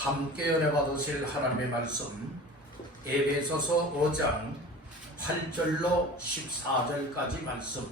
함께 은혜 받으실 하나님의 말씀 에베소서 5장 8절로 14절까지 말씀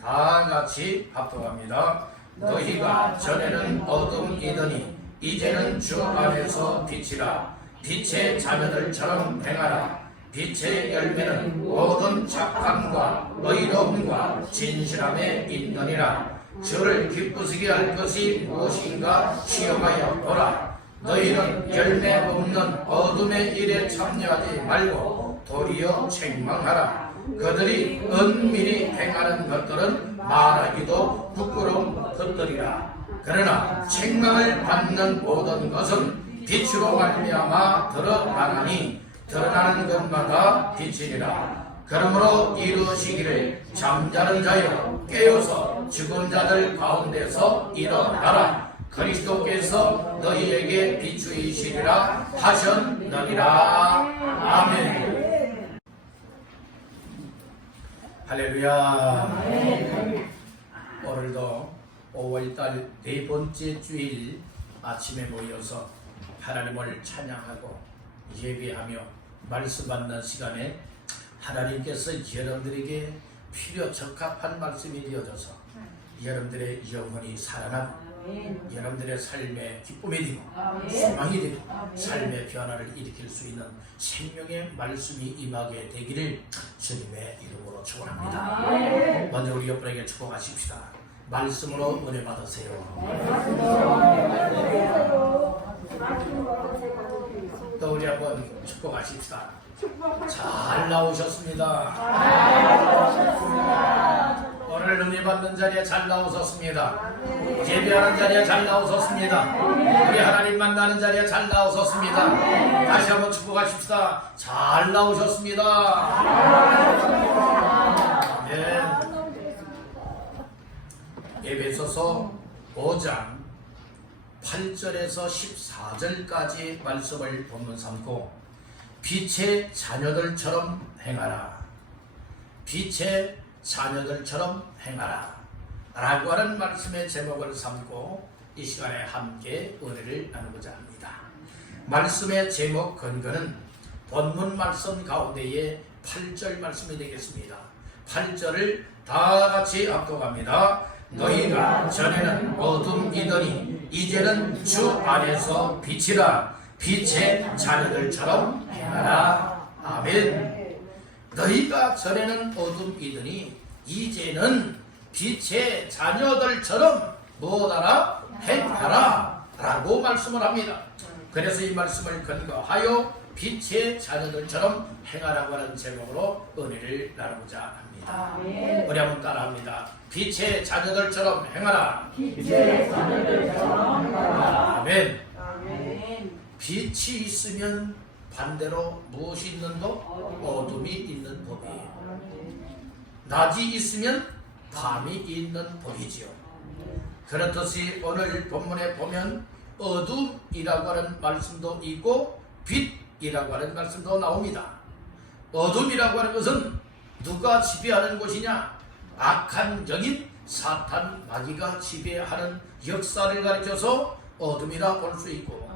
다 같이 합독합니다. 너희가 전에는 어둠이더니 이제는 주 안에서 빛이라. 빛의 자녀들처럼 행하라. 빛의 열매는 모든 착함과 의로움과 진실함에 있느니라. 주를 기쁘시게 할 것이 무엇인가 시험하여 보라. 너희는 열매 없는 어둠의 일에 참여하지 말고 도리어 책망하라. 그들이 은밀히 행하는 것들은 말하기도 부끄러운 것들이라. 그러나 책망을 받는 모든 것은 빛으로 말미암아 드러나나니 드러나는 것마다 빛이니라. 그러므로 이루시기를 잠자는 자여 깨어서 죽은 자들 가운데서 일어나라. 그리스도께서 너희에게 비추이시리라 하셨느니라. 아멘. 할렐루야. 오늘도 5월달 네 번째 주일 아침에 모여서 하나님을 찬양하고 예배하며 말씀 받는 시간에 하나님께서 여러분들에게 필요 적합한 말씀이 되어져서 여러분들의 영혼이 살아나고 여러분들의 삶의 기쁨이 되고 소망이 되고 삶의 변화를 일으킬 수 있는 생명의 말씀이 임하게 되기를 주님의 이름으로 축원합니다. 먼저 우리 옆분에게 축복하십시다. 말씀으로 은혜 받으세요. 또 우리 한번 축복하십시다. 잘 나오셨습니다. 오늘 은혜 받는 자리에 잘 나오셨습니다. 예배하는 자리에 잘 나오셨습니다. 우리 하나님 만나는 자리에 잘 나오셨습니다. 다시 한번 축복하십시다. 잘 나오셨습니다. 네. 에베소서 5장 8절에서 14절까지 말씀을 본문 삼고 빛의 자녀들처럼 행하라. 빛의 자녀들처럼 행하라 라고 하는 말씀의 제목을 삼고 이 시간에 함께 은혜를 나누고자 합니다. 말씀의 제목 근거는 본문 말씀 가운데의 8절 말씀이 되겠습니다. 8절을 다 같이 합독합니다. 너희가 전에는 어둠이더니 이제는 주 안에서 빛이라. 빛의 자녀들처럼 행하라. 아멘. 너희가 전에는 어둠이더니 이제는 빛의 자녀들처럼 무엇하라? 행하라 라고 말씀을 합니다. 그래서 이 말씀을 근거하여 빛의 자녀들처럼 행하라고 하는 제목으로 은혜를 나누고자 합니다. 우리 한번 따라합니다. 빛의 자녀들처럼 행하라. 빛의 자녀들처럼 행하라. 아멘. 빛이 있으면 반대로 무엇이 있는 법? 어둠이 있는 법이에요. 낮이 있으면 밤이 있는 법이지요. 그렇듯이 오늘 본문에 보면 어둠이라고 하는 말씀도 있고 빛이라고 하는 말씀도 나옵니다. 어둠이라고 하는 것은 누가 지배하는 곳이냐? 악한 영인 사탄 마귀가 지배하는 역사를 가리켜서 어둠이라 볼 수 있고,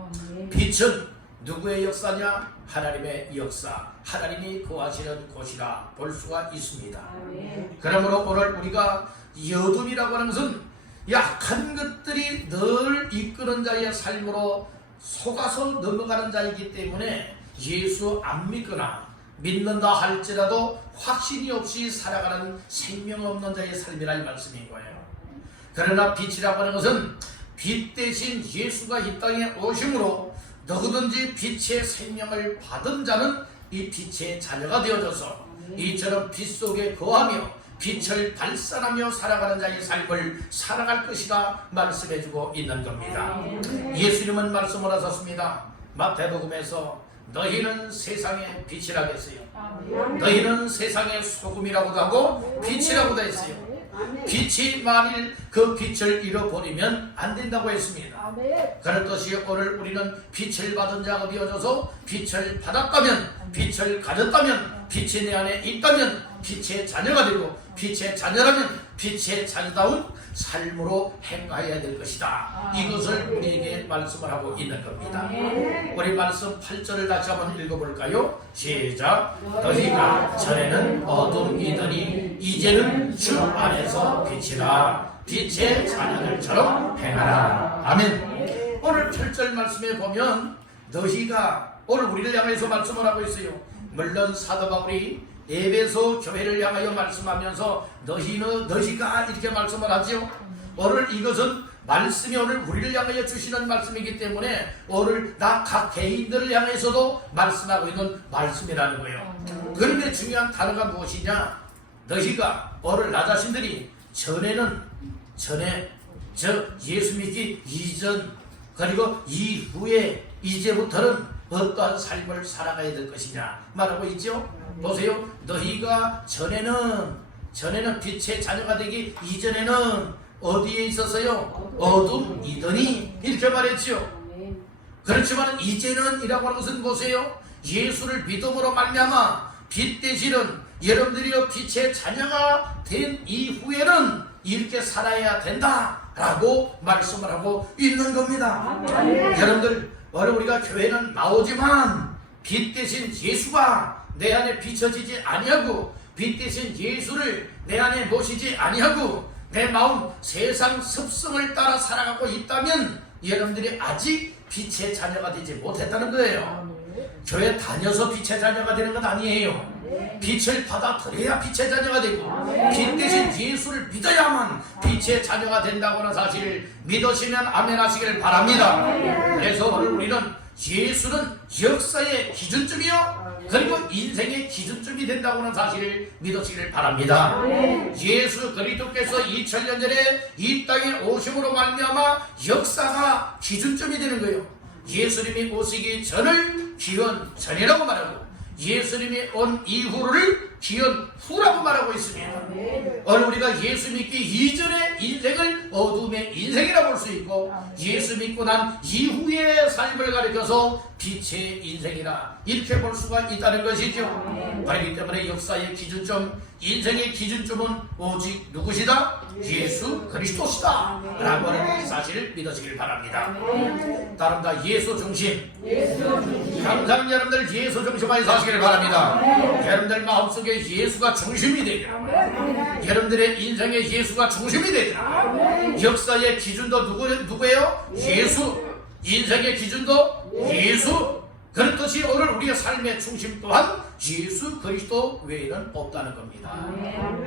빛은 누구의 역사냐? 하나님의 역사, 하나님이 거하시는 곳이라 볼 수가 있습니다. 그러므로 오늘 우리가 이 어둠이라고 하는 것은 약한 것들이 늘 이끄는 자의 삶으로 속아서 넘어가는 자이기 때문에 예수 안 믿거나 믿는다 할지라도 확신이 없이 살아가는 생명 없는 자의 삶이라 이 말씀인 거예요. 그러나 빛이라고 하는 것은 빛 대신 예수가 이 땅에 오심으로 누구든지 빛의 생명을 받은 자는 이 빛의 자녀가 되어져서 이처럼 빛 속에 거하며 빛을 발산하며 살아가는 자의 삶을 살아갈 것이다 말씀해주고 있는 겁니다. 예수님은 말씀을 하셨습니다. 마태복음에서 너희는 세상의 빛이라고 했어요. 너희는 세상의 소금이라고도 하고 빛이라고도 했어요. 빛이 만일 그 빛을 잃어버리면 안 된다고 했습니다. 그렇듯이 오늘 우리는 빛을 받은 자가 되어져서 빛을 받았다면 빛을 가졌다면, 빛이 내 안에 있다면 빛의 자녀가 되고, 빛의 자녀라면 빛의 자녀다운 삶으로 행하여야 될 것이다. 이것을 우리에게 말씀을 하고 있는 겁니다. 우리 말씀 8절을 다시 한번 읽어볼까요? 시작. 너희가 전에는 어둠이더니 이제는 주 안에서 빛이라. 빛의 자녀들처럼 행하라. 아멘. 오늘 8절 말씀에 보면 너희가, 오늘 우리를 향해서 말씀을 하고 있어요. 물론 사도 바울이 에베소 교회를 향하여 말씀하면서 너희가 이렇게 말씀을 하죠. 오늘 이것은 말씀이 오늘 우리를 향하여 주시는 말씀이기 때문에 오늘 나 각 개인들을 향해서도 말씀하고 있는 말씀이라는 거예요. 그런데 중요한 단어가 무엇이냐? 너희가, 오늘 나 자신들이 전에 예수 믿기 이전 그리고 이후에 이제부터는 어떠한 삶을 살아가야 될 것이냐 말하고 있죠. 보세요. 너희가 전에는 빛의 자녀가 되기 이전에는 어디에 있었어요? 어둠이더니 이렇게 말했죠. 그렇지만 이제는 이라고 하는 것은 보세요. 예수를 믿음으로 말미암아 빛 되시는 여러분들이요 빛의 자녀가 된 이후에는 이렇게 살아야 된다라고 말씀을 하고 있는 겁니다. 여러분들, 우리가 교회는 나오지만 빛 대신 예수가 내 안에 비춰지지 아니하고, 빛 대신 예수를 내 안에 모시지 아니하고 내 마음 세상 습성을 따라 살아가고 있다면 여러분들이 아직 빛의 자녀가 되지 못했다는 거예요. 교회 다녀서 빛의 자녀가 되는 건 아니에요. 빛을 받아들여야 빛의 자녀가 되고, 빛 대신 예수를 믿어야만 빛의 자녀가 된다고 하는 사실을 믿으시면 아멘 하시길 바랍니다. 그래서 오늘 우리는 예수는 역사의 기준점이요 그리고 인생의 기준점이 된다고 하는 사실을 믿으시길 바랍니다. 예수 그리스도께서 2000년 전에 이 땅에 오심으로 말미암아 역사가 기준점이 되는 거예요. 예수님이 오시기 전을 기원 전이라고 말하고, 예수님이 온 이후를 기원 후라고 말하고 있습니다. 오늘 우리가 예수 믿기 이전의 인생을 어둠의 인생이라 볼 수 있고, 예수 믿고 난 이후의 삶을 가리켜서 빛의 인생이라 이렇게 볼 수가 있다는 것이죠. 그렇기 때문에 역사의 기준점, 인생의 기준점은 오직 누구시다? 예수 그리스도시다 라고 하는 사실을 믿으시길 바랍니다. 다른 다 예수 중심, 항상 여러분들 예수 중심하여 사시길 바랍니다. 여러분들 마음속에 예수가 중심이 되리라. 여러분들의 인생에 예수가 중심이 되리라. 역사의 기준도 누구예요? 예수. 인생의 기준도 예수. 그렇듯이 오늘 우리의 삶의 중심 또한 예수 그리스도 외에는 없다는 겁니다.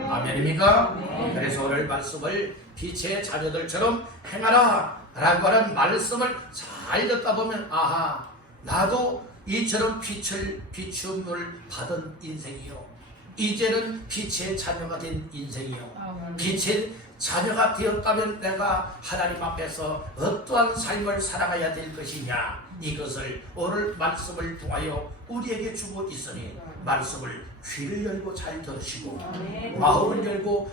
아멘입니까? 그래서 오늘 말씀을 빛의 자녀들처럼 행하라 라고 하는 말씀을 잘 듣다 보면, 아하, 나도 이처럼 비춤을 받은 인생이요, 이제는 빛의 자녀가 된 인생이요, 빛의 자녀가 되었다면 내가 하나님 앞에서 어떠한 삶을 살아가야 될 것이냐, 이것을 오늘 말씀을 통하여 우리에게 주고 있으니 말씀을 귀를 열고 잘 들으시고 마음을 열고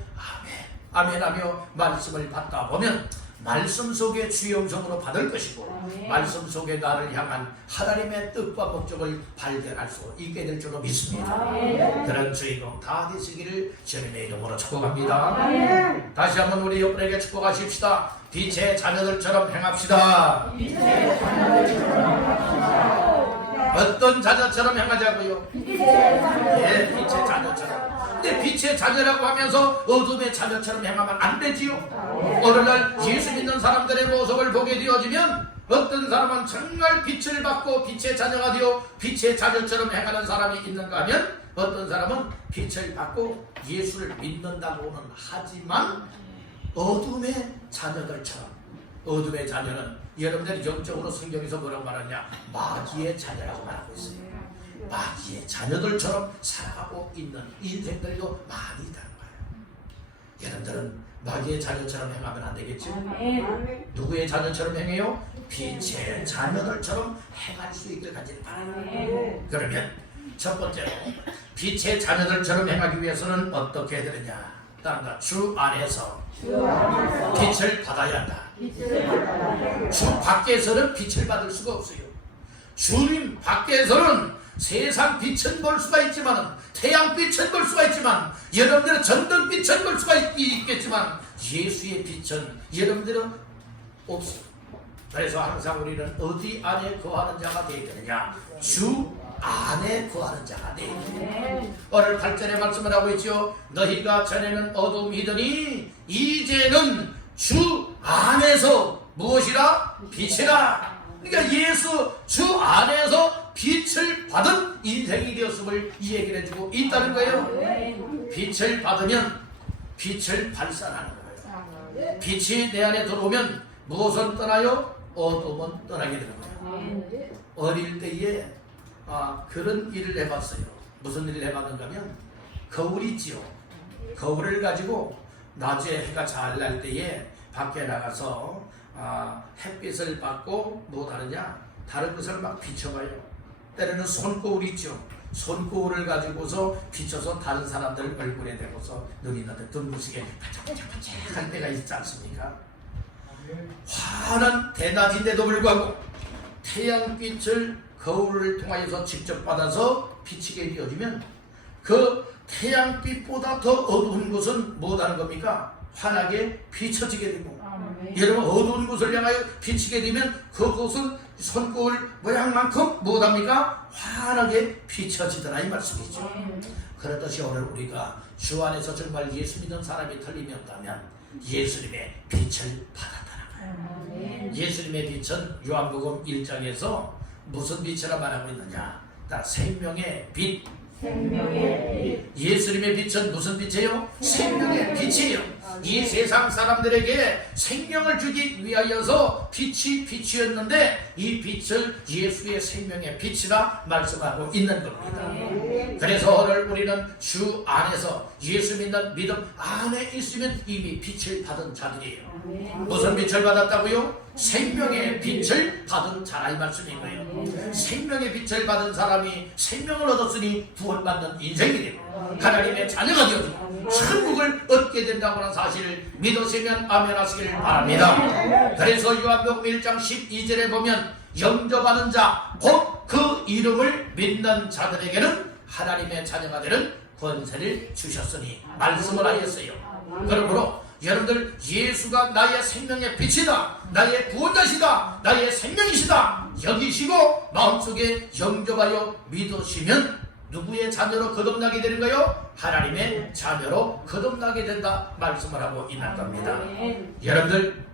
아멘 하며 말씀을 받다 보면 말씀 속에 주의 음성으로 받을 것이고, 말씀 속에 나를 향한 하나님의 뜻과 목적을 발견할 수 있게 될 줄로 믿습니다. 그런 주인공 다 되시기를 주님의 이름으로 축복합니다. 다시 한번 우리 여러분에게 축복하십시다. 빛의 자녀들처럼 행합시다. 어떤 자녀처럼 행하자고요? 예, 빛의 자녀처럼. 근데 빛의 자녀라고 하면서 어둠의 자녀처럼 행하면 안 되지요. 오늘날 예수 믿는 사람들의 모습을 보게 되어지면 어떤 사람은 정말 빛을 받고 빛의 자녀가 되어 빛의 자녀처럼 행하는 사람이 있는가 하면, 어떤 사람은 빛을 받고 예수를 믿는다고는 하지만 어둠의 자녀들처럼, 어둠의 자녀는 여러분들이 영적으로 성경에서 뭐라고 말하냐, 마귀의 자녀라고 말하고 있어요. 마귀의 자녀들처럼 살아가고 있는 인생들도 많이 있다는 거예요. 여러분들은 마귀의 자녀처럼 행하면 안 되겠죠? 누구의 자녀처럼 행해요? 빛의 자녀들처럼 행할 수 있길 간절히 바랍니다. 그러면 첫 번째로 빛의 자녀들처럼 행하기 위해서는 어떻게 해야 되느냐? 따른다. 주 안에서 빛을 받아야 한다. 주 밖에서는 빛을 받을 수가 없어요. 주님 밖에서는 세상 빛은 볼 수가 있지만, 태양빛은 볼 수가 있지만, 여러분들은 전등빛은 볼 수가 있겠지만 예수의 빛은 여러분들은 없어요. 그래서 항상 우리는 어디 안에 거하는 자가 되어야 되느냐? 주 안에 거하는 자가 되어야 되느냐? 오늘 8절에 말씀을 하고 있죠. 너희가 전에는 어둠이더니 이제는 주 안에서 무엇이라? 빛이라. 그러니까 예수 주 안에서 빛을 받은 인생이 되었음을 이 얘기를 해주고 있다는 거예요. 빛을 받으면 빛을 발산하는 거예요. 빛이 내 안에 들어오면 무엇은 떠나요? 어둠은 떠나게 되는 거예요. 어릴 때에 그런 일을 해봤어요. 무슨 일을 해봤는가 하면 거울 있지요. 거울을 가지고 낮에 해가 잘 날 때에 밖에 나가서 햇빛을 받고 뭐 하느냐? 다른 것을 막 비춰봐요. 때로는 손거울 있죠. 손거울을 가지고서 비춰서 다른 사람들 얼굴에 대고서 눈이 나한테 둥그시게 반짝반짝 할 때가 있지 않습니까? 환한 대낮인데도 불구하고 태양빛을 거울을 통하여서 직접 받아서 비치게 되어지면 그 태양빛보다 더 어두운 곳은 뭐하는 겁니까? 환하게 비춰지게 되고, 여러분 어두운 곳을 향하여 비치게 되면 그곳은 손거울 모양만큼 뭐합니까? 환하게 비춰지더라 이 말씀이죠. 그렇듯이 오늘 우리가 주 안에서 정말 예수 믿는 사람이 틀림이었다면 예수님의 빛을 받았다는 거예요. 예수님의 빛은 요한복음 1장에서 무슨 빛이라 말하고 있느냐? 다 생명의 빛. 예수님의 빛은 무슨 빛이에요? 생명의 빛이에요. 이 세상 사람들에게 생명을 주기 위하여서 빛이 빛이었는데 이 빛을 예수의 생명의 빛이라 말씀하고 있는 겁니다. 그래서 오늘 우리는 주 안에서 예수 믿는 믿음 안에 있으면 이미 빛을 받은 자들이에요. 무슨 빛을 받았다고요? 생명의 빛을 받은 자라 이 말씀인 거예요. 생명의 빛을 받은 사람이 생명을 얻었으니 구원받는 인생이 되고 하나님의 자녀가 되어지고 천국을 얻게 된다고 하는 사실을 믿으시면 아멘 하시길 바랍니다. 그래서 요한복음 1장 12절에 보면 영접하는 자 곧 그 이름을 믿는 자들에게는 하나님의 자녀가 되는 권세를 주셨으니 말씀을 하였어요. 그러므로 여러분들 예수가 나의 생명의 빛이다, 나의 구원자시다, 나의 생명이시다 여기시고 마음속에 영접하여 믿으시면 누구의 자녀로 거듭나게 되는 거요? 하나님의 자녀로 거듭나게 된다 말씀을 하고 있는 겁니다. 여러분들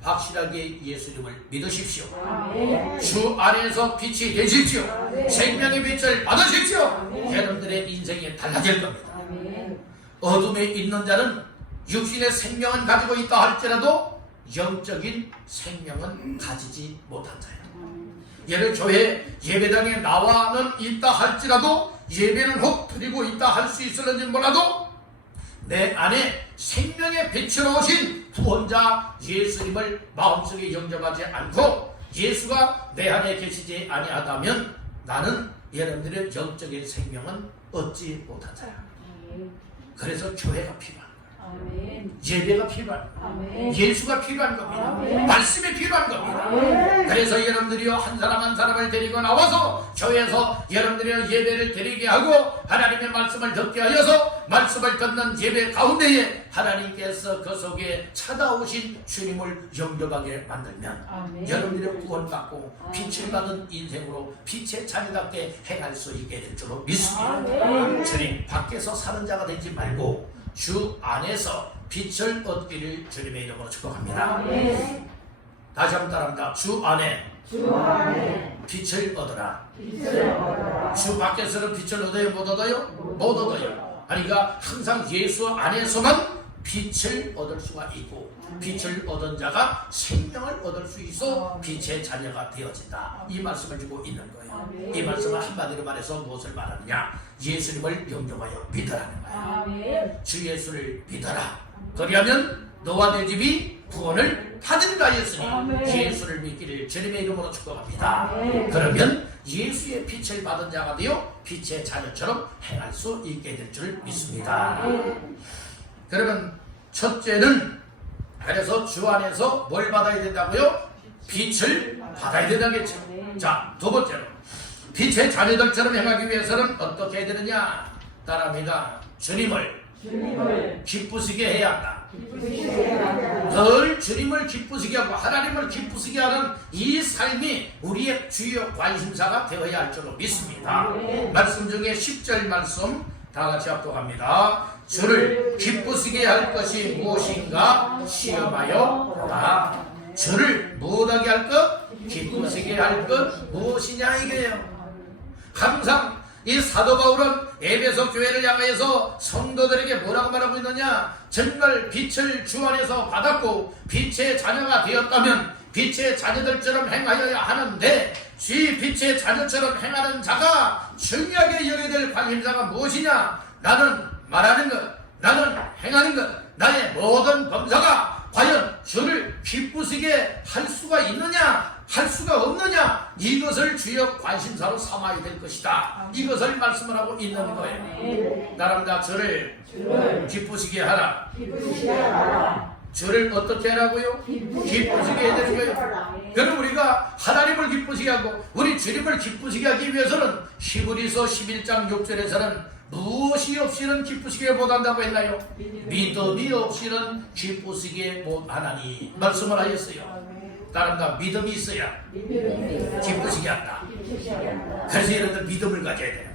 확실하게 예수님을 믿으십시오. 주 안에서 빛이 되십시오. 생명의 빛을 받으십시오. 여러분들의 인생이 달라질 겁니다. 어둠에 있는 자는 육신의 생명은 가지고 있다 할지라도 영적인 생명은 가지지 못한 자예요. 예를 교회 예배당에 나와는 있다 할지라도 예배는 혹 드리고 있다 할 수 있을는지 몰라도 내 안에 생명의 빛으로 오신 구원자 예수님을 마음속에 영접하지 않고 예수가 내 안에 계시지 아니하다면 나는 여러분들의 영적인 생명은 얻지 못한 자야. 그래서 교회가 필요한 거예요. 예배가 필요한 거예요. 예수가 필요한 겁니다. 말씀이 필요한 겁니다. 그래서 여러분들이요 한 사람 한 사람을 데리고 나와서 교회에서 여러분들이요 예배를 드리게 하고 하나님의 말씀을 듣게 하여서 말씀을 듣는 예배 가운데에 하나님께서 그 속에 찾아오신 주님을 영접하게 만들면 여러분들이 구원받고 빛을 받은 인생으로 빛의 자녀답게 행할 수 있게 될 줄로 믿습니다. 주님 밖에서 사는 자가 되지 말고 주 안에서 빛을 얻기를 주님의 이름으로 축복합니다. 다시 한번 따라합니다. 주 안에 빛을 얻어라. 주 밖에서는 빛을 얻어요? 못 얻어요? 못 얻어요. 그러니까 항상 예수 안에서만 빛을 얻을 수가 있고 빛을 얻은 자가 생명을 얻을 수 있어 빛의 자녀가 되어진다. 이 말씀을 주고 있는 거예요. 이 말씀을 한마디로 말해서 무엇을 말하느냐? 예수님을 영접하여 믿으라는 거예요. 주 예수를 믿어라. 그리하면 너와 내 집이 구원을 받으리라 했으니 예수를 믿기를 주님의 이름으로 축복합니다. 그러면 예수의 빛을 받은 자가 되어 빛의 자녀처럼 행할 수 있게 될 줄 믿습니다. 그러면 첫째는 그래서 주 안에서 뭘 받아야 된다고요? 빛을 받아야 된다겠죠. 자, 두 번째로 빛의 자녀들처럼 행하기 위해서는 어떻게 해야 되느냐? 따라합니다. 주님을 기쁘시게 해야 한다. 늘 주님을 기쁘시게 하고 하나님을 기쁘시게 하는 이 삶이 우리의 주요 관심사가 되어야 할 줄로 믿습니다. 말씀 중에 10절 말씀 다 같이 합독합니다. 주를 기쁘시게 할 것이 무엇인가 시험하여 보라. 주를 무엇하게 할 것? 기쁘시게 할 것 무엇이냐 이게요. 항상 이 사도 바울은 에베소 교회를 향하여서 성도들에게 뭐라고 말하고 있느냐? 정말 빛을 주 안에서 받았고 빛의 자녀가 되었다면 빛의 자녀들처럼 행하여야 하는데 이 빛의 자녀처럼 행하는 자가 중요하게 여겨야 될 관심사가 무엇이냐? 나는 말하는 것, 나는 행하는 것, 나의 모든 범사가 과연 주를 기쁘시게 할 수가 있느냐? 할 수가 없느냐? 이것을 주요 관심사로 삼아야 될 것이다. 이것을 말씀을 하고 있는 거예요. 나랍니다. 주를 기쁘시게 하라. 주를 어떻게 하라고요? 기쁘시게 해야 되는 거예요. 그럼 우리가 하나님을 기쁘시게 하고 우리 주님을 기쁘시게 하기 위해서는 히브리서 11장 6절에서는 무엇이 없이는 기쁘시게 못한다고 했나요? 믿음이 없이는 기쁘시게 못하나니 말씀을 하였어요. 따른다. 믿음이 있어야 기쁘시게 한다. 그래서 여러분들 믿음을 가져야 돼요.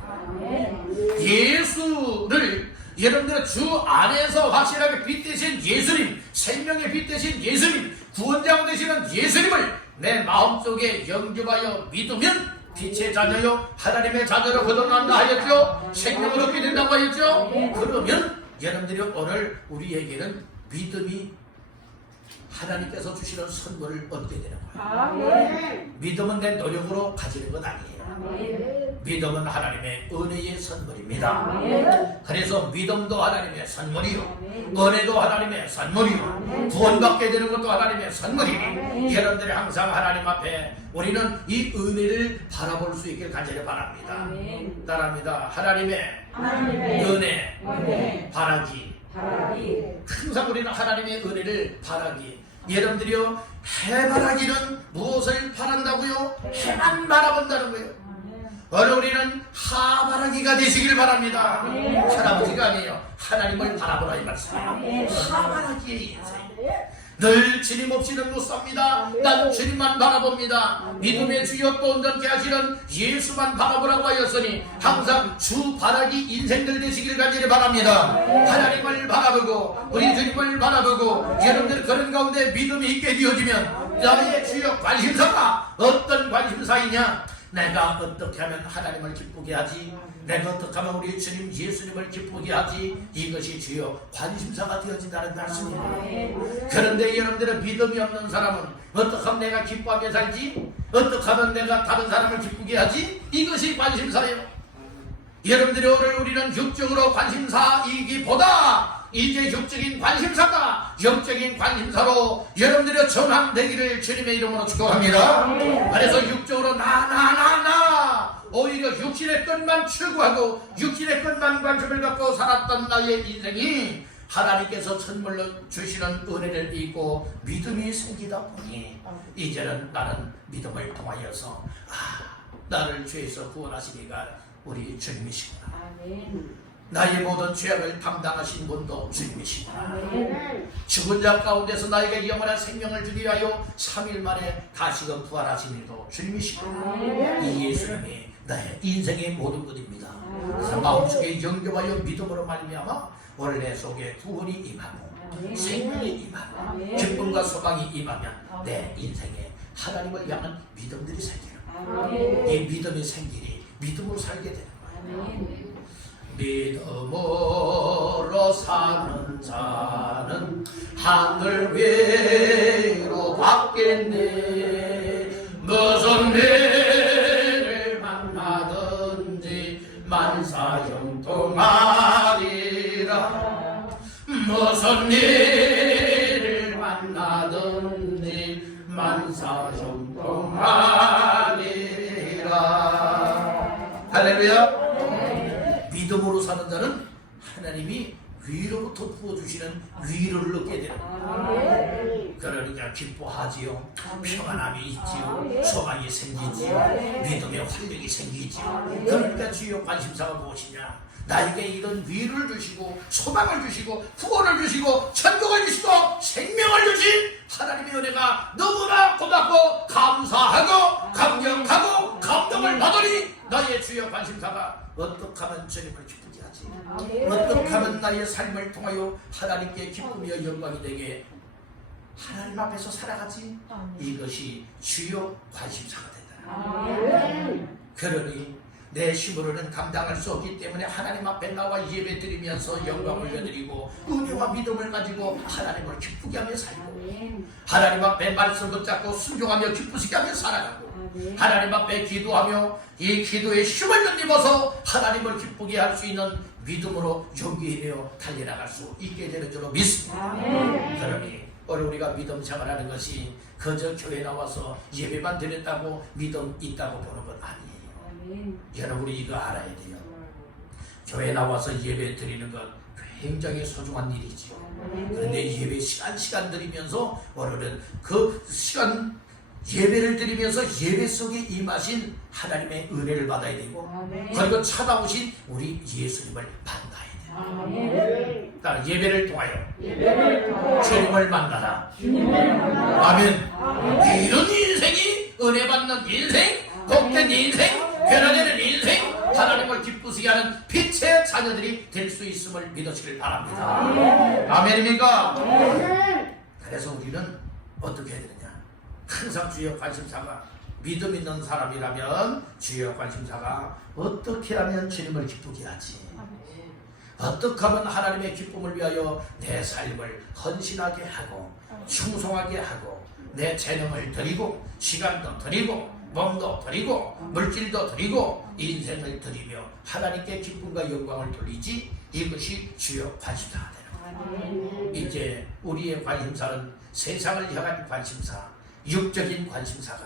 예수를 여러분들 주 안에서 확실하게 빛 되신 예수님, 생명의 빛 되신 예수님, 구원자 되시는 예수님을 내 마음속에 영접하여 믿으면 빛의 자녀요 하나님의 자녀로 거듭난다 하였죠. 생명을 얻게 된다고 하였죠. 그러면 여러분들이 오늘 우리에게는 믿음이 하나님께서 주시는 선물을 얻게 되는 거예요. 믿음은 내 노력으로 가지는 것 아니에요. 믿음은 하나님의 은혜의 선물입니다. 그래서 믿음도 하나님의 선물이요, 은혜도 하나님의 선물이요, 구원받게 되는 것도 하나님의 선물이니 여러분들이 항상 하나님 앞에 우리는 이 은혜를 바라볼 수 있길 간절히 바랍니다. 따라합니다. 하나님의 은혜 바라기. 항상 우리는 하나님의 은혜를 바라기. 여러분들이요, 해바라기는 무엇을 바란다고요? 해만 바라본다는 거예요. 오늘 우리는 하바라기가 되시길 바랍니다. 할아버지가 아니에요. 하나님을 바라보라 이 말씀이에요. 하바라기의 인생. 늘 주님 없이는 못 삽니다. 난 주님만 바라봅니다. 믿음의 주여 또 온전케 하시는 예수만 바라보라고 하였으니 항상 주 바라기 인생들 되시길 간절히 바랍니다. 하나님을 바라보고 우리 주님을 바라보고 여러분들 그런 가운데 믿음이 있게 되어지면 나의 주요 관심사가 어떤 관심사이냐? 내가 어떻게 하면 하나님을 기쁘게 하지? 내가 어떻게 하면 우리 주님 예수님을 기쁘게 하지? 이것이 주요 관심사가 되어진다는 말씀입니다. 그런데 여러분들은 믿음이 없는 사람은 어떻게 하면 내가 기뻐하며 살지? 어떻게 하면 내가 다른 사람을 기쁘게 하지? 이것이 관심사예요. 여러분들이 오늘 우리는 육적으로 관심사이기보다 이제 육적인 관심사가 영적인 관심사로 여러분들의 전환되기를 주님의 이름으로 축복합니다. 그래서 육적으로 나 오히려 육신의 것만 추구하고 육신의 것만 관심을 갖고 살았던 나의 인생이 하나님께서 선물로 주시는 은혜를 입고 믿음이 생기다 보니 이제는 나는 믿음을 통하여서 나를 죄에서 구원하시기가 우리 주님이시구나. 나의 모든 죄악을 담당하신 분도 주님이시구나. 죽은 자 가운데서 나에게 영원한 생명을 주기 위하여 3일 만에 다시금 부활하신 이도 주님이시구나. 이 예수님이 나의 인생의 모든 것입니다. 그래서 마음속에 영접하여 믿음으로 말미암아 오늘 내 속에 구원이 임하고 생명이 임하고 기쁨과 소망이 임하면 내 인생에 하나님을 향한 믿음들이 생기는, 이 믿음이 생기니 믿음으로 살게 되는 거예요. 믿음으로 사는 자는 하늘 위로 받겠네. 무슨 일을 만나든지 만사형통하리라. 무슨 일을 만나든지 만사형통하리라. 할렐루야. 믿음으로 사는 자는 하나님이 위로부터 부어주시는 위로를 얻게 되는 거예요. 그러니까 기뻐하지요. 평안함이 있지요. 소망이 생기지요. 믿음의 활력이 생기지요. 그러니까 주여 관심사가 무엇이냐? 나에게 이런 위로를 주시고 소망을 주시고 구원을 주시고 천국을 주시고 생명을 주신 하나님의 은혜가 너무나 고맙고 감사하고 감격하고 감동을 받으니 나의 주여 관심사가 어떻게 하면 주님을 기쁘게 하지? 어떻게 하면 나의 삶을 통하여 하나님께 기쁨이여 영광이 되게 하나님 앞에서 살아가지? 이것이 주요 관심사가 된다. 그러니 내 힘으로는 감당할 수 없기 때문에 하나님 앞에 나와 예배 드리면서 영광을 올려드리고 은혜와 믿음을 가지고 하나님을 기쁘게 하며 살고 하나님 앞에 말씀 붙잡고 순종하며 기쁘시게 하며 살아가고 하나님 앞에 기도하며 이 기도의 힘을 힘입어서 하나님을 기쁘게 할 수 있는 믿음으로 용기내어 달려나갈 수 있게 되는 줄로 믿습니다. 그러니 오늘 우리가 믿음 생활하는 것이 그저 교회 나와서 예배만 드렸다고 믿음 있다고 보는 건 아니에요. 여러분 우리 이거 알아야 돼요. 교회 나와서 예배 드리는 것 굉장히 소중한 일이죠. 그런데 예배 시간 드리면서 오늘은 그 시간 예배를 드리면서 예배 속에 임하신 하나님의 은혜를 받아야 되고 그리고 찾아오신 우리 예수님을 만나야 돼요. 그러니까 예배를 통하여 주님을 만나라. 아멘. 이런 인생이 은혜 받는 인생, 복된 인생, 변화되는 인생, 하나님을 기쁘시게 하는 빛의 자녀들이 될 수 있음을 믿으시길 바랍니다. 아멘입니까? 그래서 우리는 어떻게 해야 되느냐? 항상 주여 관심사가 믿음 있는 사람이라면 주여 관심사가 어떻게 하면 주님을 기쁘게 하지? 어떻게 하면 하나님의 기쁨을 위하여 내 삶을 헌신하게 하고 충성하게 하고 내 재능을 드리고 시간도 드리고 몸도 드리고 물질도 드리고 인생을 드리며 하나님께 기쁨과 영광을 돌리지? 이것이 주요 관심사가 되는 거예요. 이제 우리의 관심사는 세상을 향한 관심사, 육적인 관심사가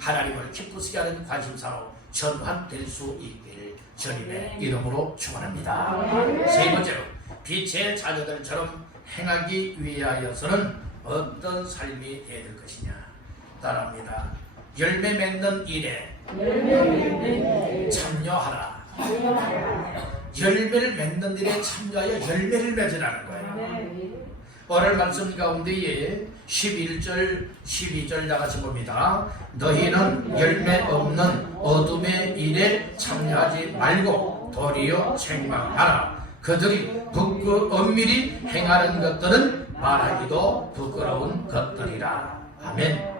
하나님을 기쁘시게 하는 관심사로 전환될 수 있기를 주님의 이름으로 축원합니다. 세 번째로 빛의 자녀들처럼 행하기 위하여서는 어떤 삶이 되어야 될 것이냐? 따라합니다. 열매 맺는 일에 참여하라. 열매를 맺는 일에 참여하여 열매를 맺으라는 거예요. 오늘 말씀 가운데에 11절, 12절 나같이 봅니다. 너희는 열매 없는 어둠의 일에 참여하지 말고 도리어 책망하라. 그들이 엄밀히 행하는 것들은 말하기도 부끄러운 것들이라. 아멘.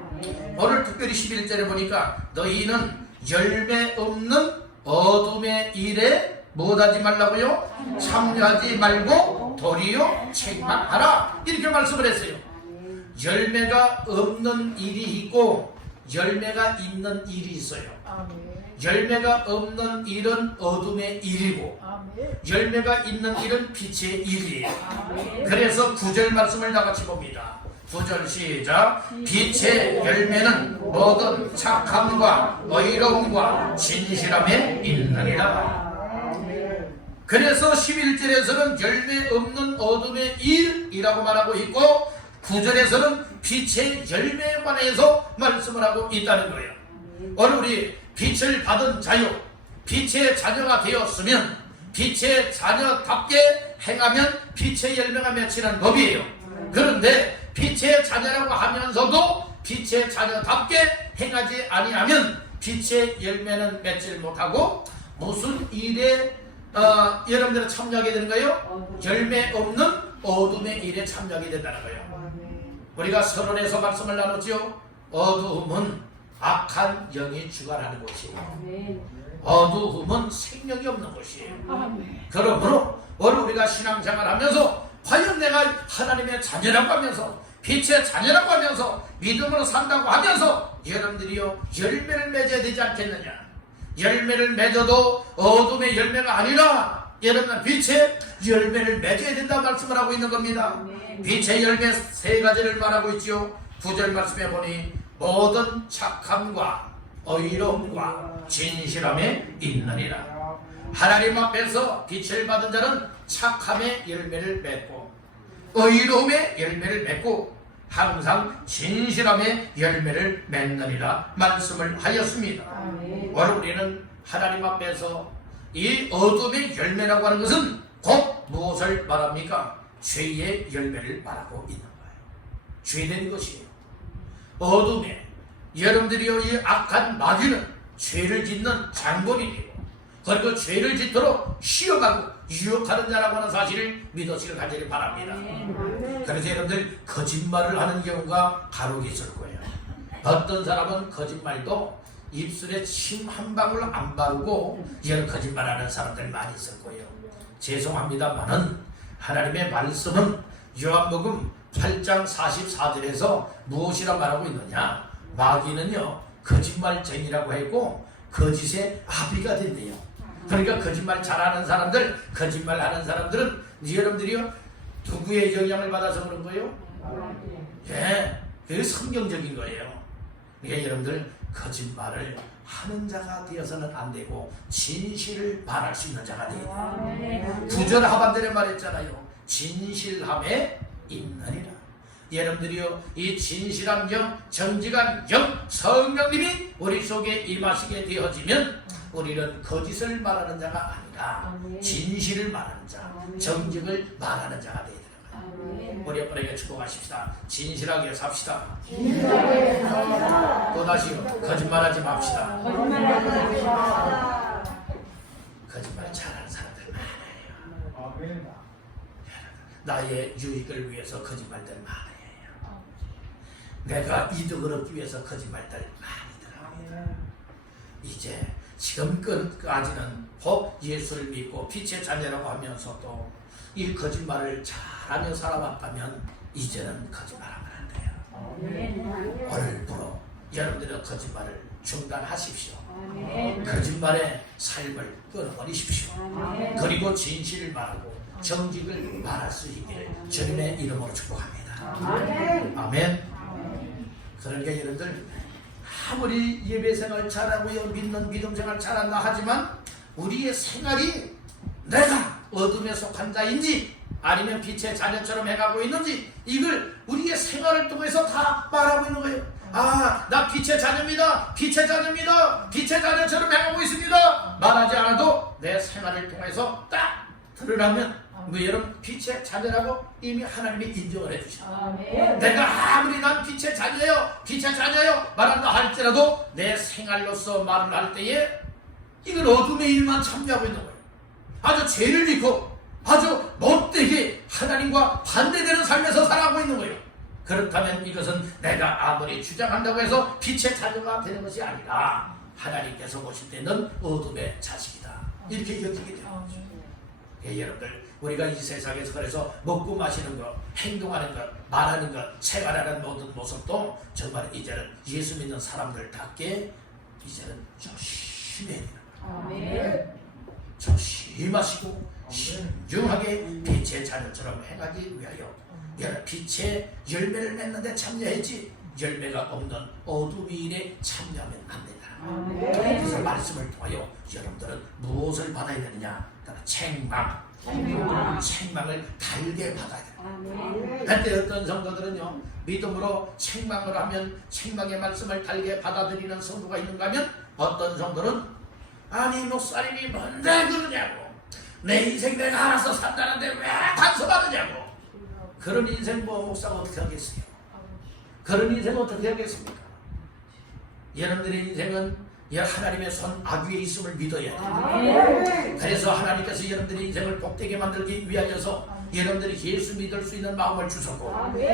오늘 특별히 11절에 보니까 너희는 열매 없는 어둠의 일에 뭐하지 말라고요? 참여하지 말고 도리어 책망하라. 이렇게 말씀을 했어요. 열매가 없는 일이 있고 열매가 있는 일이 있어요. 열매가 없는 일은 어둠의 일이고 열매가 있는 일은 빛의 일이에요. 그래서 9절 말씀을 나같이 봅니다. 9절 시작. 빛의 열매는 모든 착함과 의로움과 진실함에 있느니라. 그래서 11절에서는 열매 없는 어둠의 일이라고 말하고 있고 9절에서는 빛의 열매에 관해서 말씀을 하고 있다는 거예요. 오늘 우리 빛을 받은 자유, 빛의 자녀가 되었으면 빛의 자녀답게 행하면 빛의 열매가 맺히는 법이에요. 그런데 빛의 자녀라고 하면서도 빛의 자녀답게 행하지 아니하면 빛의 열매는 맺지 못하고 무슨 일에 여러분들은 참여하게 되는 거예요? 열매 없는 어둠의 일에 참여하게 된다는 거예요. 우리가 서론에서 말씀을 나눴죠. 어두움은 악한 영이 주관하는 곳이에요. 어두움은 생명이 없는 곳이에요. 그러므로 오늘 우리가 신앙생활 하면서 과연 내가 하나님의 자녀라고 하면서 빛의 자녀라고 하면서 믿음으로 산다고 하면서 여러분들이요 열매를 맺어야 되지 않겠느냐? 열매를 맺어도 어둠의 열매가 아니라 여러분 빛의 열매를 맺어야 된다 말씀을 하고 있는 겁니다. 빛의 열매 세 가지를 말하고 있지요. 9절 말씀에 보니 모든 착함과 의로움과 진실함에 있느니라. 하나님 앞에서 빛을 받은 자는 착함의 열매를 맺고 의로움의 열매를 맺고 항상 진실함의 열매를 맺느니라 말씀을 하였습니다. 오늘 우리는 하나님 앞에서 이 어둠의 열매라고 하는 것은 곧 무엇을 말합니까? 죄의 열매를 말하고 있는 거예요. 죄된 것이에요. 어둠에 여러분들이요, 이 악한 마귀는 죄를 짓는 장본인이에요. 그리고 죄를 짓도록 시험하고 유혹하는 자라고 하는 사실을 믿으시길 간절히 바랍니다. 그래서 여러분들 거짓말을 하는 경우가 간혹 있을 거예요. 어떤 사람은 거짓말도 입술에 침 한 방울 안 바르고 이런 거짓말하는 사람들 많이 있을 거예요. 죄송합니다만은 하나님의 말씀은 요한복음 8장 44절에서 무엇이라 말하고 있느냐? 마귀는요, 거짓말쟁이라고 했고 거짓의 아비가 된대요. 그러니까 거짓말 잘하는 사람들, 거짓말하는 사람들은 여러분들이요, 누구의 영향을 받아서 그런 거예요? 예, 그게 성경적인 거예요. 그러니까 여러분들 거짓말을 하는 자가 되어서는 안 되고 진실을 말할 수 있는 자가 되어야 돼요. 9절 하반절에 말했잖아요. 진실함에 있느니라. 여러분들이요, 이 진실한 영, 정직한 영, 성령님이 우리 속에 임하시게 되어지면 우리는 거짓을 말하는 자가 아니라 진실을 말하는 자, 정직을 말하는 자가 되어야 돼요. 우리 옆에 축복하십시다. 진실하게 삽시다. 또다시 거짓말하지 맙시다. 거짓말 잘하는 사람들 많아요. 나의 유익을 위해서 거짓말들 많아요. 내가 이득을 얻기 위해서 거짓말들 많이더라고요. 이제 지금까지는 법 예수를 믿고 빛의 자녀라고 하면서도 이 거짓말을 잘하며 살아왔다면 이제는 거짓말하면 안 돼요. 오늘부로 여러분들의 거짓말을 중단하십시오. 거짓말의 삶을 끊어버리십시오. 그리고 진실을 말하고 정직을 말할 수 있기를 주님의 이름으로 축복합니다. 아멘. 그러니까 여러분들 아무리 예배 생활 잘하고요, 믿는 믿음 생활 잘한다 하지만 우리의 생활이 내가 어둠에 속한 자인지 아니면 빛의 자녀처럼 해가고 있는지 이걸 우리의 생활을 통해서 다 말하고 있는 거예요. 아, 나 빛의 자녀입니다. 빛의 자녀입니다. 빛의 자녀처럼 해가고 있습니다. 말하지 않아도 내 생활을 통해서 딱 드러나면 여러분 빛의 자녀라고 이미 하나님이 인정을 해주셔요. 내가 아무리 난 빛의 자녀예요, 빛의 자녀예요 말한다 할지라도 내 생활로서 말을 할 때에 이건 어둠의 일만 참여하고 있는 거예요. 아주 죄를 짓고 아주 못되게 하나님과 반대되는 삶에서 살아가고 있는 거예요. 그렇다면 이것은 내가 아무리 주장한다고 해서 빛의 자녀가 되는 것이 아니라 하나님께서 보실 때는 어둠의 자식이다, 이렇게 여기게 되는 거죠. 여러분들, 우리가 이 세상에서 그래서 먹고 마시는 것, 행동하는 것, 말하는 것, 생활하는 모든 모습도 정말 이제는 예수 믿는 사람들답게 이제는 조심해야 돼요. 조심하시고 신중하게 빛의 자녀처럼 행하기 위하여 여러 빛의 열매를 맺는데 참여했지 열매가 없는 어둠의 일에 참여하면 안 된다. 그래서 말씀을 통하여 여러분들은 무엇을 받아야 되느냐? 책망을 달게 받아야 돼요. 그때 어떤 성도들은요, 믿음으로 책망을 하면 책망의 말씀을 달게 받아들이는 성도가 있는가 하면 어떤 성도는 아니 목사님이 뭔데 그러냐고, 내 인생 내가 알아서 산다는데 왜 간섭하느냐고. 그런 인생 뭐 목사가 어떻게 하겠어요? 그런 인생 어떻게 하겠습니까? 여러분들의 인생은 하나님의 손 아귀에 있음을 믿어야 돼요. 그래서 하나님께서 여러분들의 인생을 복되게 만들기 위하여서 여러분들이 예수 믿을 수 있는 마음을 주셨고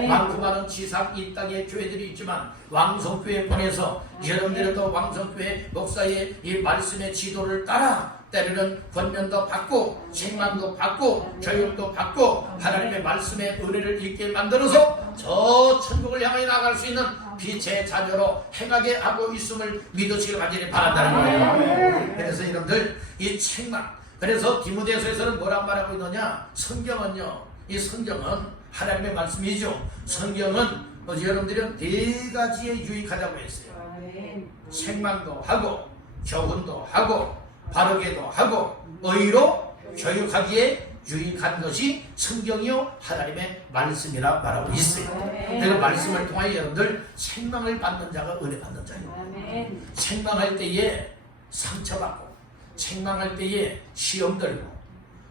많고 많은 지상 이 땅에 교회들이 있지만 왕성교회 보내서 여러분들도 왕성교회 목사의 이 말씀의 지도를 따라 때로는 권면도 받고 책망도 받고 교육도 받고 하나님의 말씀의 은혜를 있게 만들어서 저 천국을 향해 나갈 수 있는 빛의 자녀로 행하게 하고 있음을 믿으시길 간절히 바란다는 거예요. 그래서 여러분들 이 책망, 그래서 디모데서에서는 뭐라고 말하고 있느냐? 성경은요, 이 성경은 하나님의 말씀이죠. 성경은 여러분들은 네 가지에 유익하다고 했어요. 책망도 하고 교훈도 하고 바르게도 하고 의로 교육하기에 유익한 것이 성경이요 하나님의 말씀이라 말하고 있어요. 내가 말씀을 통하여 여러분들 생명을 받는 자가 은혜 받는 자예요. 생명할 때에 상처받고 책망할 때에 시험 들고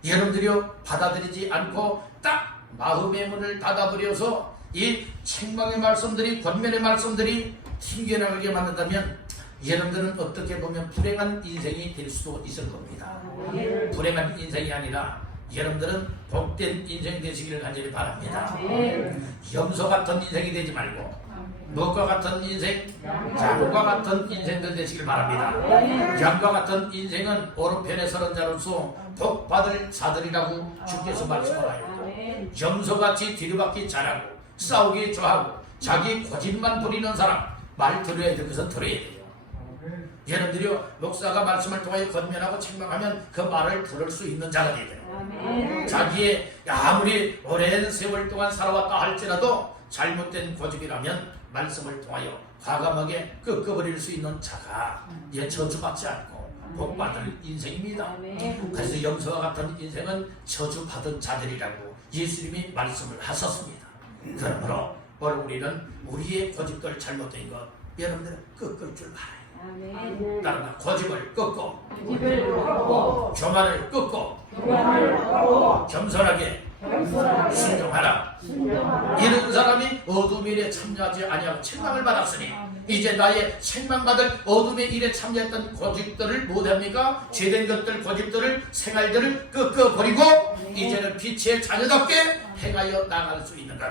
여러분들이요 받아들이지 않고 딱 마음의 문을 닫아버려서 이 책망의 말씀들이 권면의 말씀들이 튕겨나가게 만든다면 여러분들은 어떻게 보면 불행한 인생이 될 수도 있을 겁니다. 불행한 인생이 아니라 여러분들은 복된 인생 되시기를 간절히 바랍니다. 염소 같은 인생이 되지 말고 무엇과 같은 인생? 양과 같은 인생들 되시길 바랍니다. 양과 같은 인생은 오른편에 서는 자로서 복받을 자들이라고 주께서 말씀하여요. 염소같이 뒤로받기 잘하고 싸우기 좋아하고 자기 고집만 부리는 사람 말 들어야 될 것은 들어야 돼요. 여러분들이요 목사가 말씀을 통하여 권면하고 책망하면 그 말을 들을 수 있는 자가 되야 돼요. 자기의 아무리 오랜 세월 동안 살아왔다 할지라도 잘못된 고집이라면 말씀을 통하여 과감하게 꺾어버릴 수 있는 자가 저주받지 않고 복받을 인생입니다. 그래서 염소와 같은 인생은 저주받은 자들이라고 예수님이 말씀을 하셨습니다. 그러므로 오늘 우리는 우리의 고집들 잘못된 것 여러분들은 꺾을 줄 알아요. 따라 고집을 꺾고 교만을 꺾고 겸손하게 순종하라. 이런 사람이 어둠의 일에 참여하지 아니하고 책망을 받았으니 이제 나의 책망받을 어둠의 일에 참여했던 고집들을 못합니까? 죄된 것들 고집들을 생활들을 꺾어버리고 이제는 빛의 자녀답게 행하여 나갈 수 있는 것,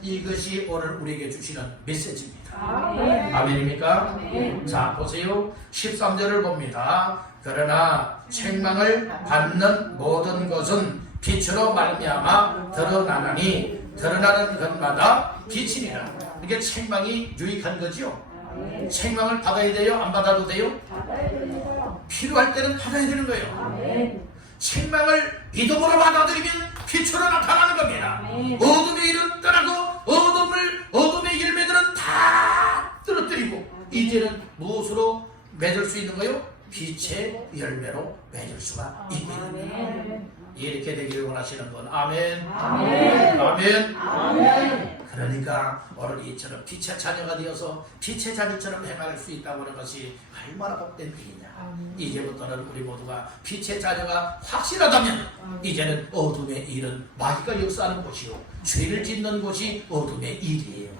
이것이 오늘 우리에게 주시는 메시지입니다. 아멘입니까? 자 보세요. 13절을 봅니다. 그러나 책망을 받는 모든 것은 빛으로 말미암아 드러나나니 드러나는 것마다 빛이니라. 이게 책망이 유익한 거죠. 책망을 받아야 돼요? 안 받아도 돼요? 필요할 때는 받아야 되는 거예요. 책망을 믿음으로 받아들이면 빛으로 나타나는 겁니다. 어둠의 일은 떠나고 어둠의 열매들은 다 떨어뜨리고 이제는 무엇으로 맺을 수 있는 거요? 빛의 열매로 맺을 수가 있는. 이렇게 되기를 원하시는 분 아멘. 아멘. 그러니까 오늘 이처럼 빛의 자녀가 되어서 빛의 자녀처럼 행할 수 있다고 하는 것이 얼마나 복된 일이냐. 이제부터는 우리 모두가 빛의 자녀가 확실하다면 이제는 어둠의 일은 마귀가 역사하는 곳이요 죄를 짓는 곳이 어둠의 일이에요.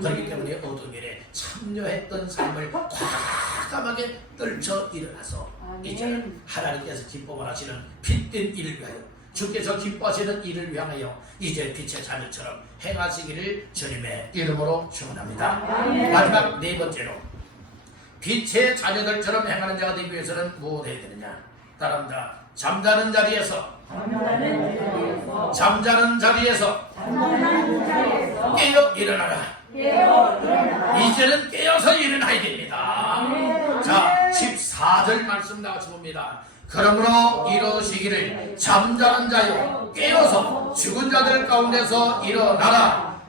그렇기 때문에 어둠의 일에 참여했던 삶을 과감하게 떨쳐 일어나서 이제는 하나님께서 기뻐 하시는 빛된 일을 위하여 주께서 기뻐하시는 일을 위하여 이제 빛의 자녀처럼 행하시기를 주님의 이름으로 축원합니다. 마지막 네 번째로 빛의 자녀들처럼 행하는 자가 되기 위해서는 무엇 해야 되느냐? 따라합니다. 잠자는 자리에서 깨어 일어나라. 이제는 깨어서 일어나야 됩니다. 자 14절 말씀 나같이 봅니다. 그러므로 이러시기를 잠자는 자여 깨어서 죽은 자들 가운데서 일어나라.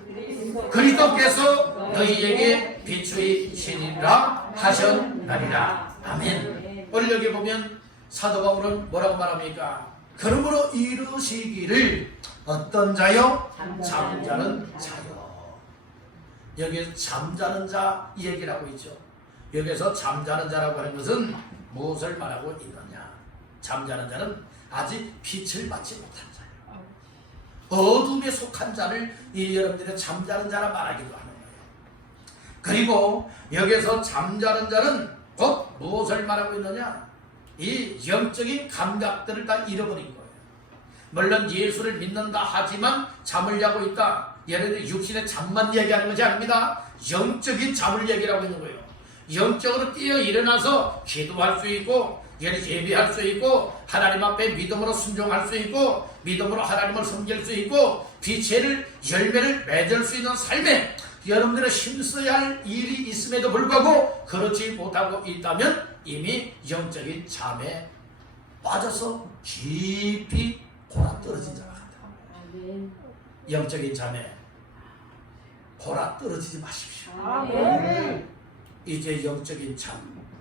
그리스도께서 너희에게 비추이시리라 하셨나니라. 아멘. 오늘 여기 보면 사도 바울은 뭐라고 말합니까? 그러므로 이루시기를 어떤 자요? 잠자는 자요. 여기서 잠자는 자 얘기를 하고 있죠. 여기서 잠자는 자라고 하는 것은 무엇을 말하고 있느냐? 잠자는 자는 아직 빛을 받지 못한 자예요. 어둠에 속한 자를 여러분들이 잠자는 자라 말하기도 하는 거예요. 그리고 여기서 잠자는 자는 곧 무엇을 말하고 있느냐? 이 영적인 감각들을 다 잃어버린 거예요. 물론 예수를 믿는다 하지만 잠을 자고 있다. 예를 들어 육신의 잠만 얘기하는 것이 아닙니다. 영적인 잠을 얘기하고 있는 거예요. 영적으로 뛰어 일어나서 기도할 수 있고 예배할 수 있고 하나님 앞에 믿음으로 순종할 수 있고 믿음으로 하나님을 섬길 수 있고 빛의 열매를 맺을 수 있는 삶에 여러분들은 힘써야 할 일이 있음에도 불구하고 그렇지 못하고 있다면 이미 영적인 잠에 빠져서 깊이 골아 떨어진 자가 같다. 영적인 잠에 골아 떨어지지 마십시오. 이제 영적인 잠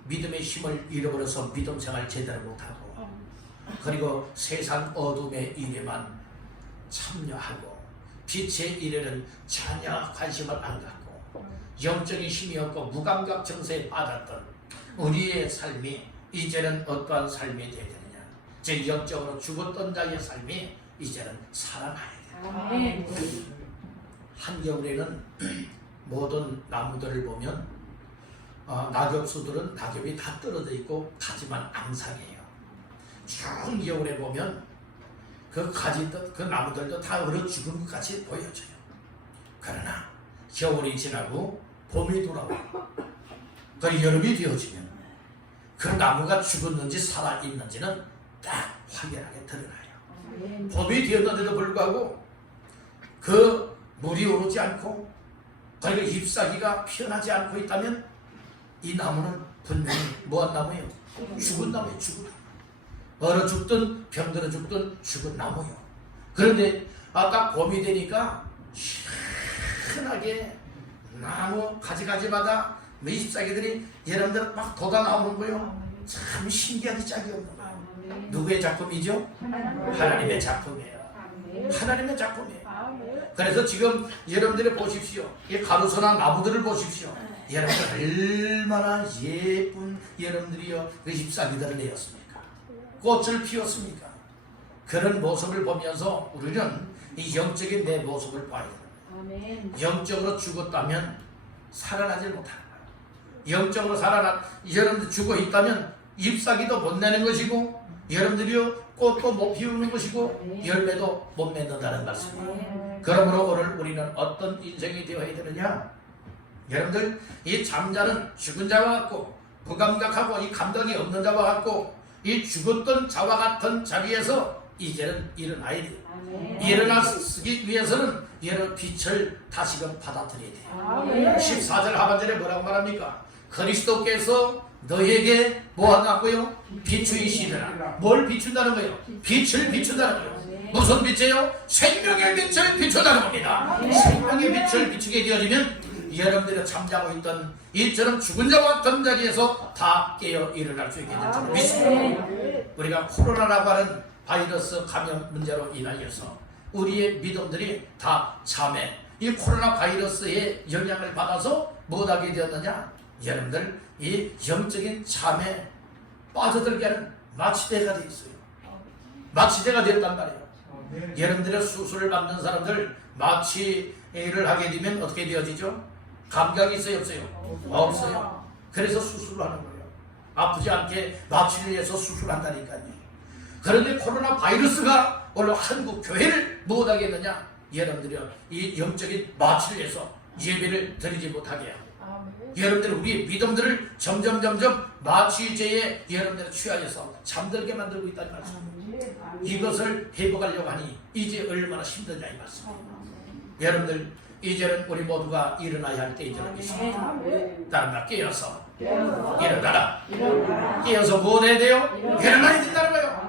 믿음의 힘을 잃어버려서 믿음 생활 제대로 못하고, 그리고 세상 어둠의 일에만 참여하고 빛의 일에는 전혀 관심을 안 갖고 영적인 힘이 없고 무감각 정세에 빠졌던 우리의 삶이 이제는 어떠한 삶이 되야 되느냐? 즉 영적으로 죽었던 자의 삶이 이제는 살아나야 돼. 한겨울에는 모든 나무들을 보면 낙엽수들은 낙엽이 다 떨어져 있고 가지만 앙상해요. 쭉 겨울에 보면 그 가지들, 그 나무들도 다 얼어 죽은 것 같이 보여져요. 그러나 겨울이 지나고 봄이 돌아오고 그리고 여름이 되어지면 그 나무가 죽었는지 살아있는지는 딱 확연하게 드러나요. 봄이 되었는데도 불구하고 그 물이 오르지 않고 그리고 잎사귀가 피어나지 않고 있다면 이 나무는 분명히 뭐한 나무예요? 죽은 나무예요. 죽은 나무. 얼어 죽든 병들어 죽든 죽은 나무요. 그런데 딱 봄이 되니까 시원하게 나무 가지가지마다 잎사귀들이 여러분들 막 돋아 나오는 거요. 참 신기하게 짝이 없는 거예요. 누구의 작품이죠? 하나님의 작품이에요. 하나님의 작품이에요. 그래서 지금 여러분들이 보십시오. 이 가로수나 나무들을 보십시오. 여러분들 얼마나 예쁜 여러분들이요 그 잎사귀들을 내었습니까? 꽃을 피웠습니까? 그런 모습을 보면서 우리는 이 영적인 내 모습을 봐야 됩니다. 영적으로 죽었다면 살아나질 못하는 거예요. 영적으로 여러분들 죽어 있다면 잎사귀도 못 내는 것이고 여러분들이요 꽃도 못 피우는 것이고 열매도 못 맺는다는 말씀이에요. 그러므로 오늘 우리는 어떤 인생이 되어야 되느냐? 여러분들 이 잠자는 죽은 자와 같고 무감각하고 이 감각이 없는 자와 같고 이 죽었던 자와 같은 자리에서 이제는 일어나야 돼요. 일어나기 위해서는 여러 빛을 다시금 받아들여야 돼요. 14절 하반절에 뭐라고 말합니까? 그리스도께서 너에게 뭐 하냐고요? 비추이시느라. 뭘 비춘다는 거예요? 빛을 비춘다는 거예요. 무슨 빛이에요? 생명의 빛을 비춘다는 겁니다. 생명의 빛을 비추게 되어지면 여러분들이 잠자고 있던 이처럼 죽은 자와 같은 자리에서 다 깨어 일어날 수 있게 될 줄 믿습니다. 우리가 코로나라고 하는 바이러스 감염 문제로 인하여서 우리의 믿음들이 다 잠에 이 코로나 바이러스의 영향을 받아서 못하게 되었느냐? 여러분들 이 영적인 잠에 빠져들게 하는 마취대가 되어 있어요. 마취대가 되었단 말이에요. 여러분들의 수술을 받는 사람들 마취를 하게 되면 어떻게 되어지죠? 감각이 있어요? 없어요? 없어요. 그래서 수술을 하는 거예요. 아프지 않게 마취를 해서 수술한다니까요. 그런데 코로나 바이러스가 오늘 한국 교회를 못하게 했느냐? 여러분들이 이 영적인 마취를 해서 예배를 드리지 못하게 하고 여러분들 우리 믿음들을 점점 마취제에 여러분들이 취하여서 잠들게 만들고 있다는 말씀입니다. 이것을 회복하려고 하니 이제 얼마나 힘드냐 이 말씀입니다. 여러분들 이제는 우리 모두가 일어나야 할 때이라는 것입니다. 다른 말 깨어서 일어나라. 깨어서 뭐 해야 돼요? 일어나야 된다는 거예요.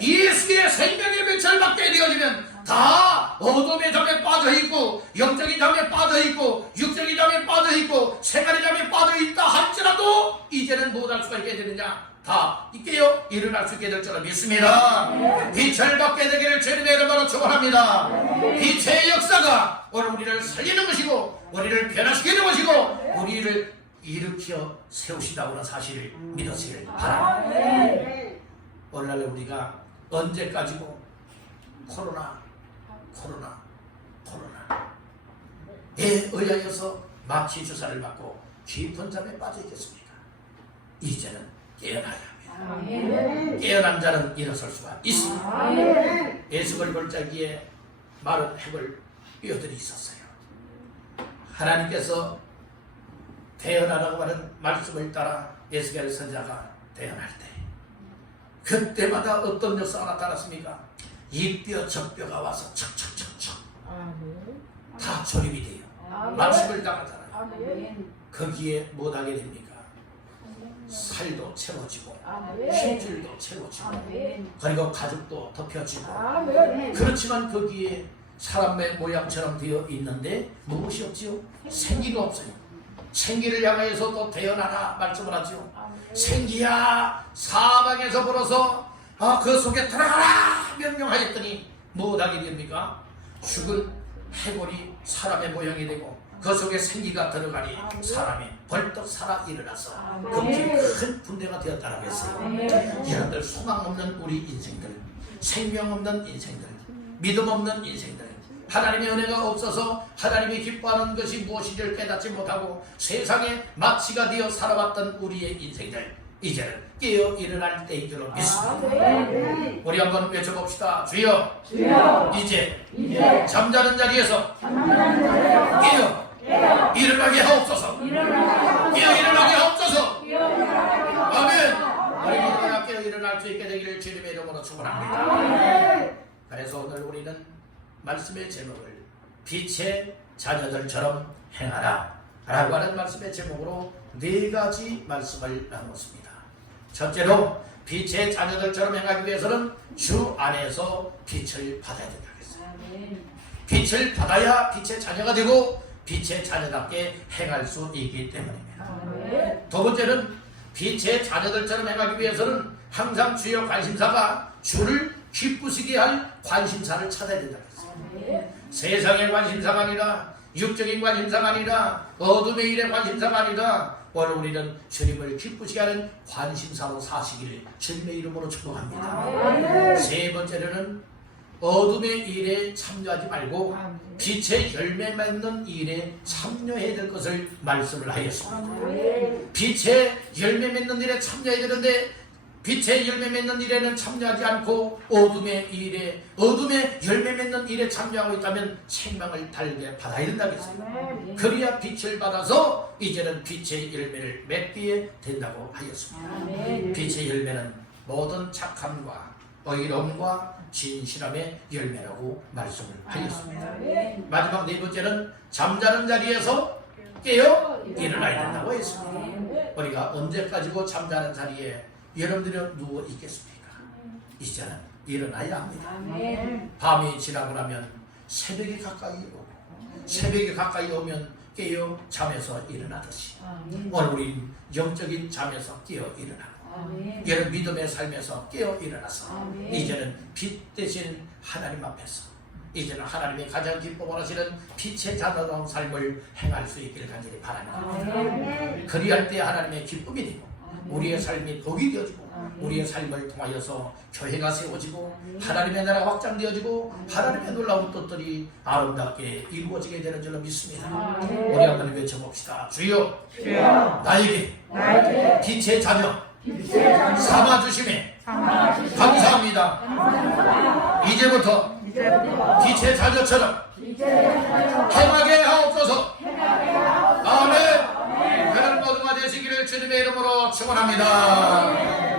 예수의 생명의 빛을 받게 되어지면 다 어둠의 잠에 빠져있고 영적인 잠에 빠져있고 육적인 잠에 빠져있고 생활의 잠에 빠져있다 할지라도 이제는 못할 수가 있게 되느냐? 다 깨어 일어날 수 있게 될 줄 믿습니다. 빛을 받게 되기를 주님의 이름으로 축원합니다. 빛의 역사가 오늘 우리를 살리는 것이고 우리를 변화시키는 것이고 우리를 일으켜 세우신다고 하는 사실을 믿으시길 바랍니다. 오늘날 우리가 언제까지고 코로나에 의하여서 마취 주사를 맞고 깊은 잠에 빠져 있겠습니까? 이제는 깨어나야 합니다. 깨어난 자는 일어설 수가 있습니다. 예수를 골짜기에 마른 해골 뼈들이 있었어요. 하나님께서 태어나라고 하는 말씀을 따라 에스겔 선지자가 태어날 때 그때마다 어떤 역사가 나타났습니까? 이 뼈 저 뼈가 와서 척척척척 다 조립이 돼요. 말씀을 당하잖아요. 거기에 못하게 됩니까? 살도 채워지고 힘줄도 채워지고 그리고 가죽도 덮여지고 그렇지만 거기에 사람의 모양처럼 되어 있는데 무엇이 없지요? 생기가 없어요. 생기를 향하여서 또 태어나라 말씀을 하죠. 생기야 사방에서 불어서 그 속에 들어가라 명령하였더니 무엇하게 됩니까? 죽은 해골이 사람의 모양이 되고 그 속에 생기가 들어가니 사람이 벌떡 살아 일어나서 그렇게 큰 군대가 되었다라고 했어요. 여러분들 소망 없는 우리 인생들, 생명 없는 인생들, 믿음 없는 인생들, 하나님의 은혜가 없어서 하나님이 기뻐하는 것이 무엇인지를 깨닫지 못하고 세상에 마치가 되어 살아왔던 우리의 인생들, 이제는 깨어 일어날 때인 줄로 믿습니다. 우리 한번 외쳐봅시다. 주여, 이제 잠자는 자리에서 깨어 일어나게 하옵소서. 깨어 일어나게 하옵소서. 아멘. 우리 모두가 깨어 일어날 수 있게 되기를 주님의 이름으로 축원합니다. 그래서 오늘 우리는 말씀의 제목을 빛의 자녀들처럼 행하라 라고 하는 말씀의 제목으로 4가지 말씀을 나눴습니다. 첫째로 빛의 자녀들처럼 행하기 위해서는 주 안에서 빛을 받아야 된다고 했어요. 빛을 받아야 빛의 자녀가 되고 빛의 자녀답게 행할 수 있기 때문입니다. 두 번째는 빛의 자녀들처럼 행하기 위해서는 항상 주의 관심사가 주를 기쁘시게 할 관심사를 찾아야 된다고 했어요. 세상의 관심사가 아니라 육적인 관심사가 아니라 어둠의 일의 관심사가 아니라 오늘 우리는 주님을 기쁘시게 하는 관심사로 사시기를 주님의 이름으로 축복합니다. 세 번째로는 어둠의 일에 참여하지 말고 빛의 열매 맺는 일에 참여해야 될 것을 말씀을 하였습니다. 빛의 열매 맺는 일에 참여해야 되는데 빛의 열매 맺는 일에는 참여하지 않고 어둠의 열매 맺는 일에 참여하고 있다면 생명을 달게 받아야 된다고 했어요. 그래야 빛을 받아서 이제는 빛의 열매를 맺게 된다고 하였습니다. 빛의 열매는 모든 착함과 의로움과 진실함의 열매라고 말씀을 하였습니다. 마지막 4번째는 잠자는 자리에서 깨어 일어나야 된다고 했습니다. 우리가 언제까지고 잠자는 자리에 여러분들이 누워 있겠습니까? 이제는 일어나야 합니다. 밤이 지나고 나면 새벽이 가까이 오고 새벽이 가까이 오면 깨어 잠에서 일어나듯이 오늘 우리 영적인 잠에서 깨어 일어나고 여러분 믿음의 삶에서 깨어 일어나서 이제는 빛 대신 하나님 앞에서 이제는 하나님이 가장 기뻐 원하시는 빛의 자녀다운 삶을 행할 수 있기를 간절히 바랍니다. 그리할 때 하나님의 기쁨이 되고 우리의 삶이 복이 되어지고 우리의 삶을 통하여서 교회가 세워지고 하나님의 나라가 확장되어지고 하나님의 놀라운 뜻들이 아름답게 이루어지게 되는 줄로 믿습니다. 우리 한번 외쳐봅시다. 주여, 나에게 빛의 자녀 삼아주심에 감사합니다. 이제부터 빛의 자녀처럼 행하게 하옵소서. 아멘. 그런 모두가 되시기를 주님의 이름으로 축원합니다.